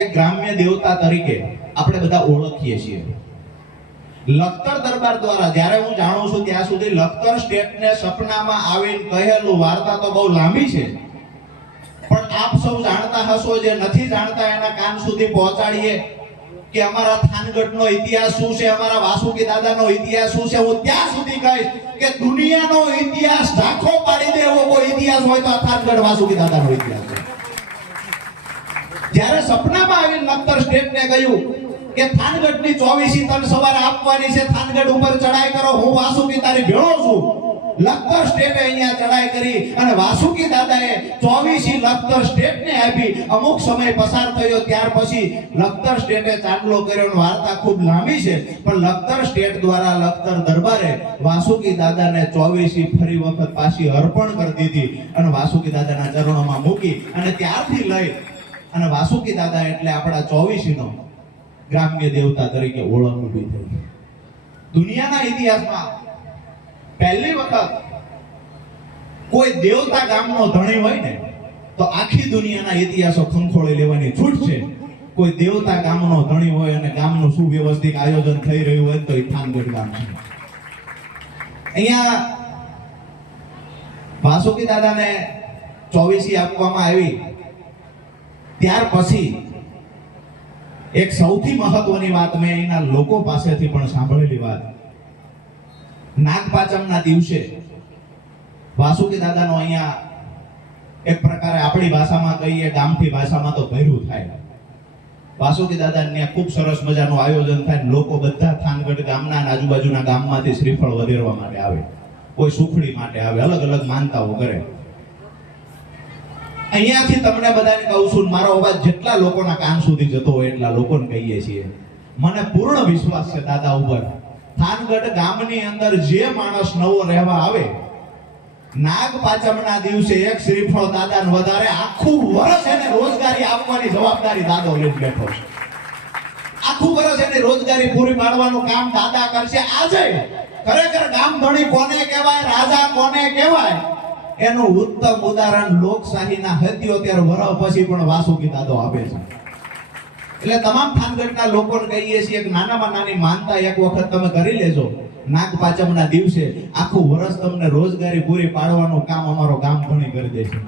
ગ્રામ્ય દેવતા તરીકે આપણે બધા ઓળખીએ છીએ. લખતર દરબાર દ્વારા જ્યારે હું જાણું છું ત્યાં સુધી લખતર સ્ટેટને સપનામાં આવીને કહેલું વાર્તા તો બહુ લાંબી છે. પણ આપ સૌ જાણતા હશો જે નથી જાણતા એના કાન સુધી પહોંચાડીએ કે અમારા થાનગઢનો ઇતિહાસ શું છે, અમારા વાસુકી દાદાનો ઇતિહાસ શું છે? હું ત્યાં સુધી કહીશ કે દુનિયાનો ઇતિહાસ ઝાંખો પાડી દે એવો કોઈ ઇતિહાસ હોય તો આ થાનગઢ વાસુકી દાદાનો ઇતિહાસ છે. જ્યારે સપનામાં આવીને નક્તર સ્ટેટને કહ્યું કે થાનગઢની ચોવીસી તન સવારે આપવાની છે, થાનગઢ ઉપર ચડાઈ કરો, હું વાસુકી તારી ભેળો છું. લખતર સ્ટેટે અહીંયા ચડાઈ કરી અને વાસુકી દાદાએ ચોવીસી લખતર સ્ટેટને આપી. અમુક સમય પસાર થયો, ત્યાર પછી લખતર સ્ટેટે ચાંદલો કર્યો અને વાર્તા ખૂબ લાંબી છે, પણ લખતર સ્ટેટ દ્વારા લખતર દરબારે વાસુકી દાદાને ચોવીસી ફરી વખત પાછી અર્પણ કરી દીધી અને વાસુકી દાદાના ચરણોમાં મૂકી અને ત્યારથી લઈ અને વાસુકી દાદા એટલે આપણા ચોવીસીનો ગ્રામ્ય દેવતા તરીકે ઓળખ ઊભી થઈ. દુનિયાના ઇતિહાસમાં પહેલી વખત કોઈ દેવતા ગામનો ધણી હોય ને, તો આખી દુનિયાના ઇતિહાસો ખંખોળી લેવાની છૂટ છે. કોઈ દેવતા ગામનો ધણી હોય અને ગામનું સુવ્યવસ્થિત આયોજન થઈ રહ્યું હોય તો એ થાનગઢ ગામ છે. અહીંયા વાસુકી દાદાને ચોવીસી આપવામાં આવી. ત્યાર પછી એક સૌથી મહત્વની વાત મેં અહીંના લોકો પાસેથી પણ સાંભળેલી વાત. નાગપાચમના દિવસે વાસુકી દાદાનો અહીંયા એક પ્રકારે આપણી ભાષામાં કહીએ ગામઠી ભાષામાં તો ભૈરું થાય. વાસુકી દાદા ત્યાં ખૂબ સરસ મજાનું આયોજન થાય લોકો બધા થાનગઢ ગામના આજુબાજુના ગામમાંથી શ્રીફળ વધેરવા માટે આવે. કોઈ સુખડી માટે આવે અલગ અલગ માનતાઓ કરે. અહીંયાથી તમને બધાને કહું છું, મારો અવાજ જેટલા લોકોના કાન સુધી જતો હોય એટલા લોકોને કહીએ છીએ. મને પૂર્ણ વિશ્વાસ છે, દાદા ઉપર. થાનગઢ ગામની અંદર જે માણસ નવો રહેવા આવે, નાગ પાંચમના દિવસે એક શ્રીફળ દાદાને વધારે આખું વર્ષ એને રોજગારી આપવાની જવાબદારી દાદો લઈને બેઠો આખું વર્ષ એને રોજગારી પૂરી પાડવાનું કામ દાદા કરશે આજે. ખરેખર ગામ ધણી કોને કહેવાય, રાજા કોને કહેવાય? એનું ઉત્તમ ઉદાહરણ લોકશાહીના સત્યોતેર વર્ષ પછી પણ વાસુકી દાદો આપે છે. એટલે તમામ થાનગઢના લોકોને કહીએ છીએ કે નાનામાં નાની માનતા એક વખત તમે કરી લેજો. નાગ પાંચમના દિવસે આખું વર્ષ તમને રોજગારી પૂરી પાડવાનું કામ અમારો ગામ ભણી કરી દેશે.